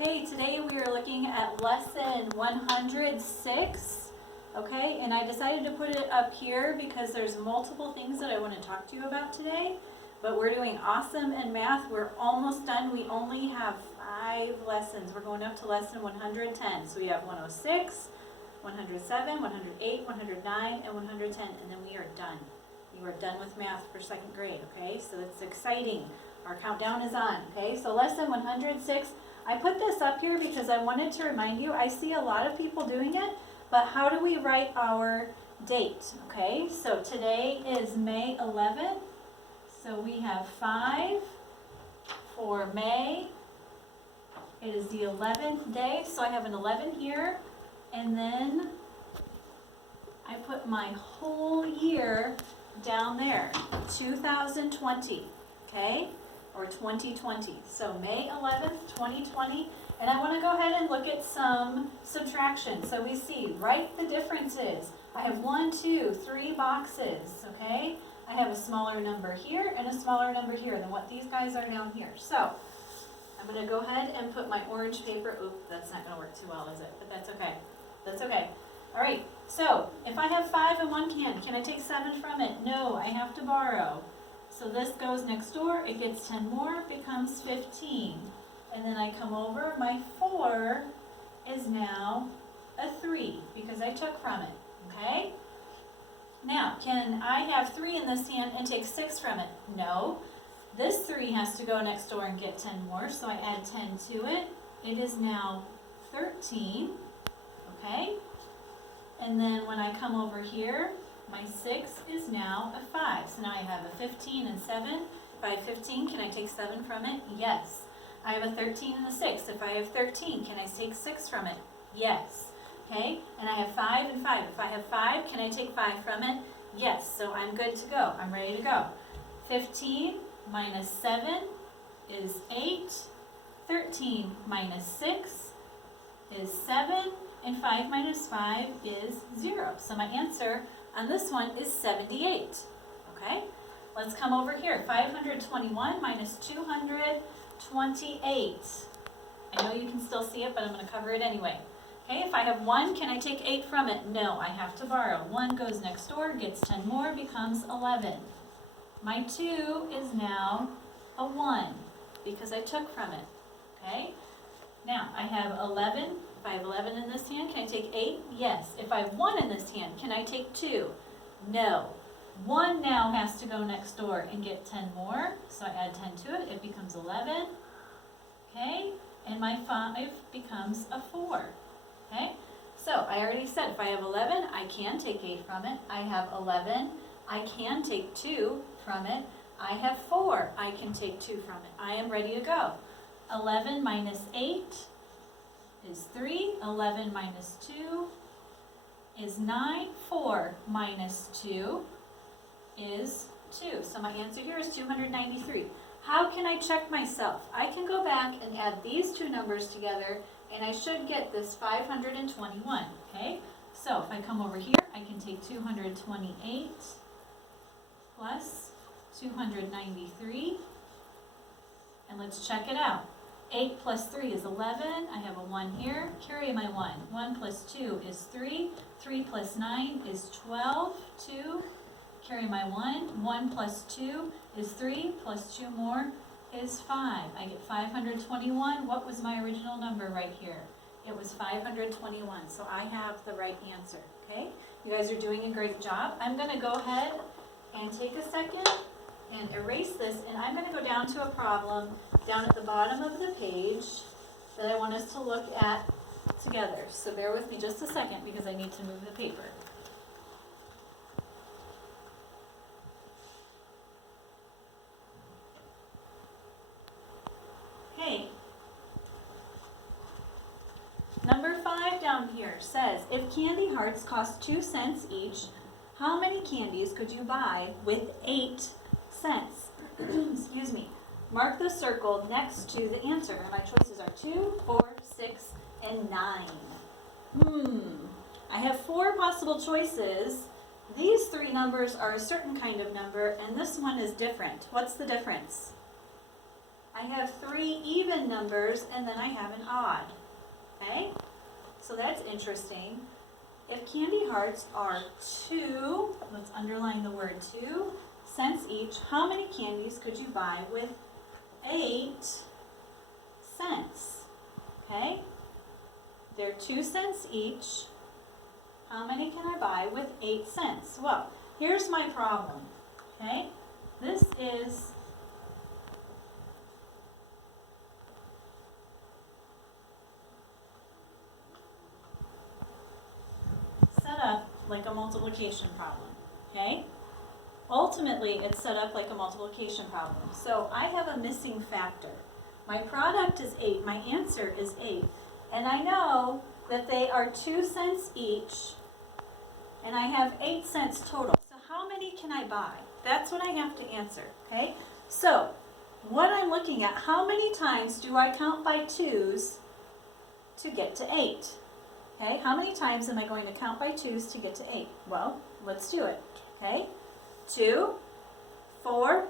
Okay, today we are looking at lesson 106, okay? And I decided to put it up here because there's multiple things that I want to talk to you about today. But we're doing awesome in math. We're almost done. We only have 5 lessons. We're going up to lesson 110. So we have 106, 107, 108, 109, and 110, and then we are done. You are done with math for 2nd grade, okay? So it's exciting. Our countdown is on, okay? So lesson 106, I put this up here because I wanted to remind you, I see a lot of people doing it, but how do we write our date, okay? So today is May 11th, so we have 5 for May. It is the 11th day, so I have an 11 here, and then I put my whole year down there, 2020, okay? Or 2020. So May 11th, 2020. And I want to go ahead and look at some subtraction. So we see, write the differences. I have 1, 2, 3 boxes, okay? I have a smaller number here and a smaller number here than what these guys are down here. So I'm going to go ahead and put my orange paper. Oop, that's not going to work too well, is it? But that's okay. That's okay. All right, so if I have 5 in one can I take 7 from it? No, I have to borrow. So this goes next door, it gets 10 more, becomes 15. And then I come over, my 4 is now a 3 because I took from it, okay? Now, can I have 3 in this hand and take 6 from it? No. This 3 has to go next door and get 10 more, so I add 10 to it. It is now 13, okay? And then when I come over here, my 6 is now a 5. So now I have a 15 and 7. If I have 15, can I take 7 from it? Yes. I have a 13 and a 6. If I have 13, can I take 6 from it? Yes. Okay? And I have 5 and 5. If I have 5, can I take 5 from it? Yes. So I'm good to go. I'm ready to go. 15 minus 7 is 8. 13 minus 6 is 7. And 5 minus 5 is 0. So my answer on this one is 78, okay? Let's come over here. 521 minus 228. I know you can still see it, but I'm going to cover it anyway. Okay, if I have 1, can I take 8 from it? No, I have to borrow. 1 goes next door, gets 10 more, becomes 11. My 2 is now a 1 because I took from it, okay? Now, I have 11. If I have 11 in this hand, can I take 8? Yes. If I have 1 in this hand, can I take 2? No. 1 now has to go next door and get 10 more. So I add 10 to it. It becomes 11. Okay? And my 5 becomes a 4. Okay? So I already said if I have 11, I can take 8 from it. I have 11. I can take 2 from it. I have 4. I can take 2 from it. I am ready to go. 11 minus 8 is 3. 11 minus 2 is 9. 4 minus 2 is 2. So my answer here is 293. How can I check myself? I can go back and add these two numbers together, and I should get this 521, okay? So if I come over here, I can take 228 plus 293, and let's check it out. 8 plus 3 is 11. I have a 1 here. Carry my 1. 1 plus 2 is 3. 3 plus 9 is 12. 2. Carry my 1. 1 plus 2 is 3. Plus 2 more is 5. I get 521. What was my original number right here? It was 521. So I have the right answer. Okay? You guys are doing a great job. I'm going to go ahead and take a second and erase this, and I'm going to go down to a problem down at the bottom of the page that I want us to look at together. So bear with me just a second because I need to move the paper. Okay. Number 5 down here says, if candy hearts cost 2 cents each, how many candies could you buy with 8 cents? Excuse me. Mark the circle next to the answer. And my choices are 2, 4, 6, and 9. I have 4 possible choices. These 3 numbers are a certain kind of number, and this one is different. What's the difference? I have 3 even numbers, and then I have an odd. Okay? So that's interesting. If candy hearts are 2, let's underline the word 2 cents each, how many candies could you buy with 8 cents? Okay? They're 2 cents each. How many can I buy with 8 cents? Well, here's my problem. Okay? This is set up like a multiplication problem. Okay? Ultimately, it's set up like a multiplication problem. So I have a missing factor. My product is 8. My answer is 8. And I know that they are 2 cents each, and I have 8 cents total. So how many can I buy? That's what I have to answer, okay? So what I'm looking at, how many times do I count by 2s to get to 8? Okay, how many times am I going to count by 2s to get to 8? Well, let's do it, okay? 2, 4,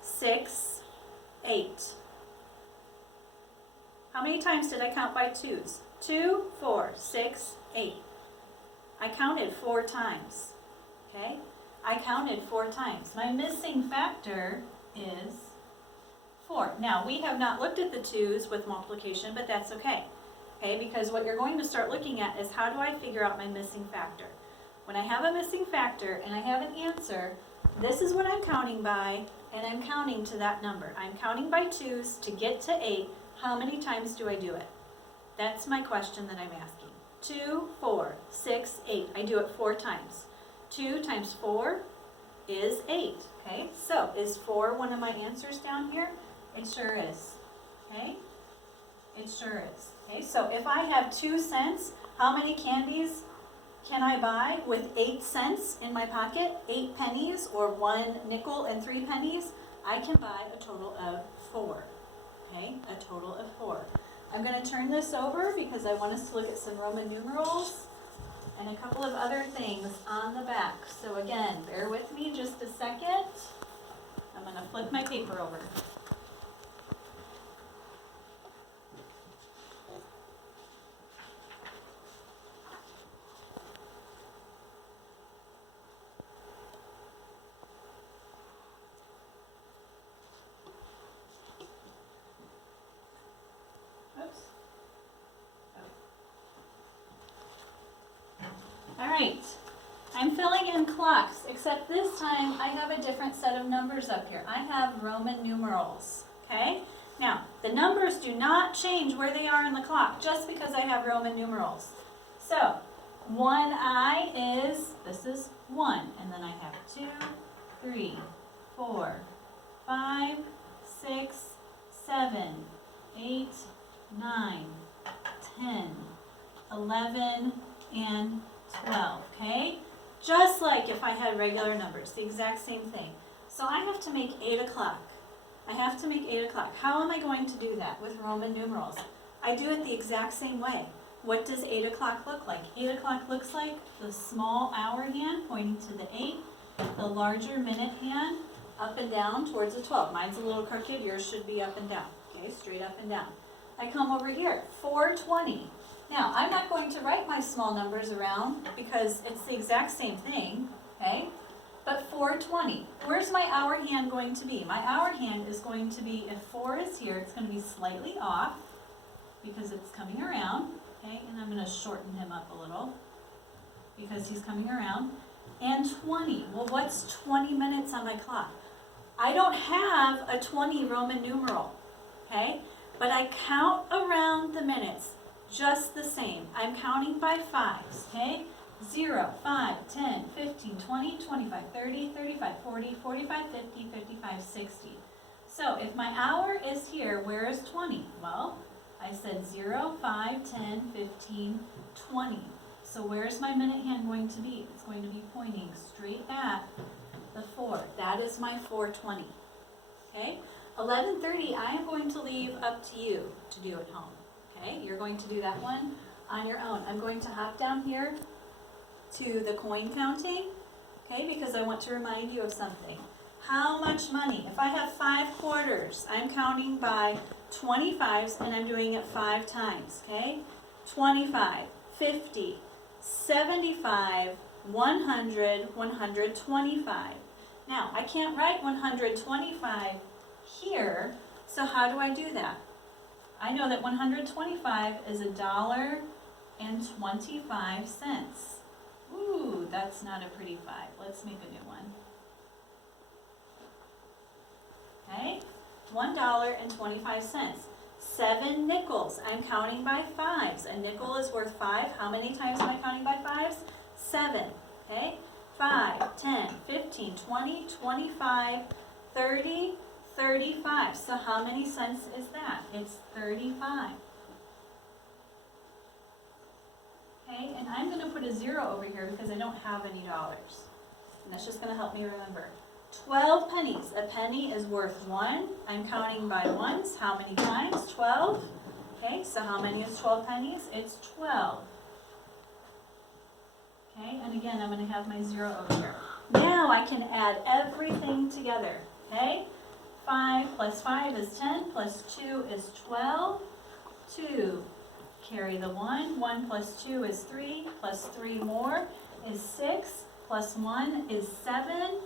6, 8. How many times did I count by 2s? 2, 4, 6, 8. I counted 4 times, okay? I counted 4 times. My missing factor is 4. Now, we have not looked at the 2s with multiplication, but that's okay. Okay, because what you're going to start looking at is how do I figure out my missing factor? When I have a missing factor and I have an answer, this is what I'm counting by, and I'm counting to that number. I'm counting by 2s to get to 8. How many times do I do it? That's my question that I'm asking. 2, 4, 6, 8. I do it 4 times. 2 times 4 is 8. Okay, so is 4 one of my answers down here? It sure is. Okay, it sure is. Okay, so if I have 2 cents, how many candies can I buy with 8 cents in my pocket? 8 pennies, or 1 nickel and 3 pennies? I can buy a total of 4. Okay, a total of 4. I'm going to turn this over because I want us to look at some Roman numerals and a couple of other things on the back. So again, bear with me just a second. I'm going to flip my paper over. Oops. All right, I'm filling in clocks, except this time I have a different set of numbers up here. I have Roman numerals, okay? Now, the numbers do not change where they are in the clock just because I have Roman numerals. So, 1i is, this is 1, and then I have 2, 3, 4, 5, 6, 7, 8, 9, 10, 11, and 12, okay? Just like if I had regular numbers, the exact same thing. So I have to make 8 o'clock. I have to make 8 o'clock. How am I going to do that with Roman numerals? I do it the exact same way. What does 8 o'clock look like? 8 o'clock looks like the small hour hand pointing to the 8, the larger minute hand up and down towards the 12. Mine's a little crooked, yours should be up and down, okay? Straight up and down. I come over here, 4:20. Now, I'm not going to write my small numbers around because it's the exact same thing, okay? But 4:20, where's my hour hand going to be? My hour hand is going to be, if 4 is here, it's going to be slightly off because it's coming around, okay? And I'm going to shorten him up a little because he's coming around. And 20, well, what's 20 minutes on my clock? I don't have a 20 Roman numeral, okay? But I count around the minutes just the same. I'm counting by 5s, okay? 0, 5, 10, 15, 20, 25, 30, 35, 40, 45, 50, 55, 60. So if my hour is here, where is 20? Well, I said 0, 5, 10, 15, 20. So where's my minute hand going to be? It's going to be pointing straight at the 4. That is my 4:20, okay? 11:30, I am going to leave up to you to do at home, okay? You're going to do that one on your own. I'm going to hop down here to the coin counting, okay, because I want to remind you of something. how much money? If I have 5 quarters, I'm counting by 25s and I'm doing it 5 times, okay? 25, 50, 75, 100, 125. Now, I can't write 125 here, so how do I do that? I know that 125 is $1.25. Ooh, that's not a pretty 5. Let's make a new one. Okay, $1.25. 7 nickels. I'm counting by 5s. A nickel is worth 5. How many times am I counting by 5s? 7. Okay, 5, 10, 15, 20, 25, 30, 35. So how many cents is that? It's 35. Okay, and I'm going to put a 0 over here because I don't have any dollars. And that's just going to help me remember. 12 pennies. A penny is worth 1. I'm counting by 1s. How many times? 12. Okay, so how many is 12 pennies? It's 12. Okay, and again, I'm going to have my 0 over here. Now I can add everything together. Okay, 5 plus 5 is 10, plus 2 is 12. 2. Carry the 1. 1 plus 2 is 3, plus 3 more is 6, plus 1 is 7.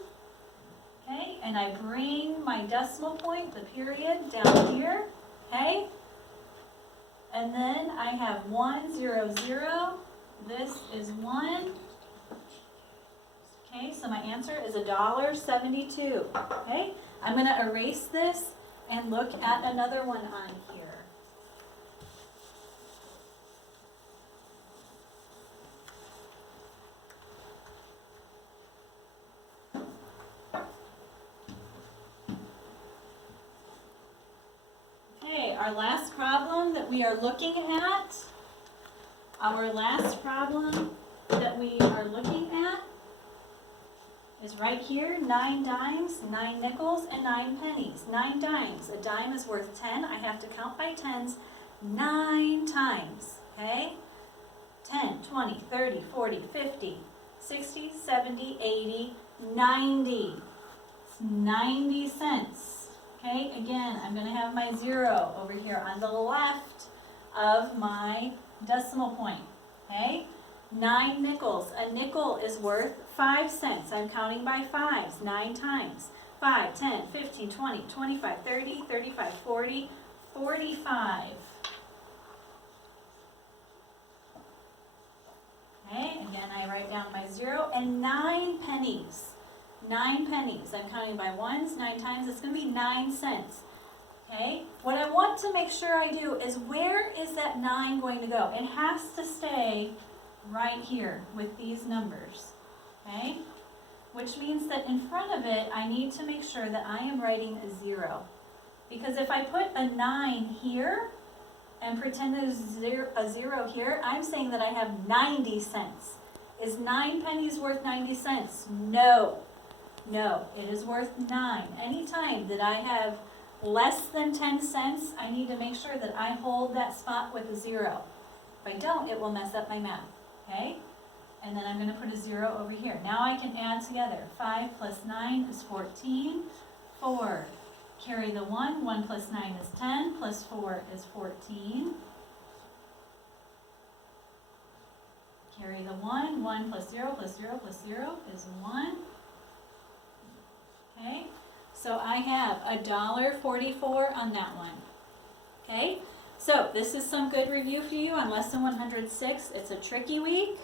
Okay, and I bring my decimal point, the period, down here. Okay, and then I have 1, 0, 0. This is 1. Okay, so my answer is $1.72. Okay, I'm going to erase this and look at another one on here. Okay, our last problem that we are looking at, is right here, 9 dimes, 9 nickels, and 9 pennies. 9 dimes. A dime is worth 10. I have to count by 10s 9 times, okay? 10, 20, 30, 40, 50, 60, 70, 80, 90. It's 90 cents. Okay, again, I'm going to have my 0 over here on the left of my decimal point. Okay, 9 nickels. A nickel is worth 5 cents. I'm counting by 5s 9 times. 5, 10, 15, 20, 25, 30, 35, 40, 45. Okay, again, I write down my 0 and 9 pennies. 9 pennies. I'm counting by 1s 9 times. It's going to be 9 cents. Okay, what I want to make sure I do is, where is that 9 going to go? It has to stay right here with these numbers. Okay, which means that in front of it, I need to make sure that I am writing a 0. Because if I put a 9 here and pretend there's a 0 here, I'm saying that I have 90 cents. Is 9 pennies worth 90 cents? No. No, it is worth 9. Anytime that I have less than 10 cents, I need to make sure that I hold that spot with a 0. If I don't, it will mess up my math. Okay? And then I'm going to put a 0 over here. Now I can add together. 5 plus 9 is 14. 4. Carry the 1. 1 plus 9 is 10. Plus 4 is 14. Carry the 1. 1 plus 0 plus 0 plus 0 is 1. Okay, so I have $1.44 on that one. Okay, so this is some good review for you on lesson 106. It's a tricky week,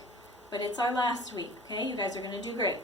but it's our last week. Okay, you guys are going to do great.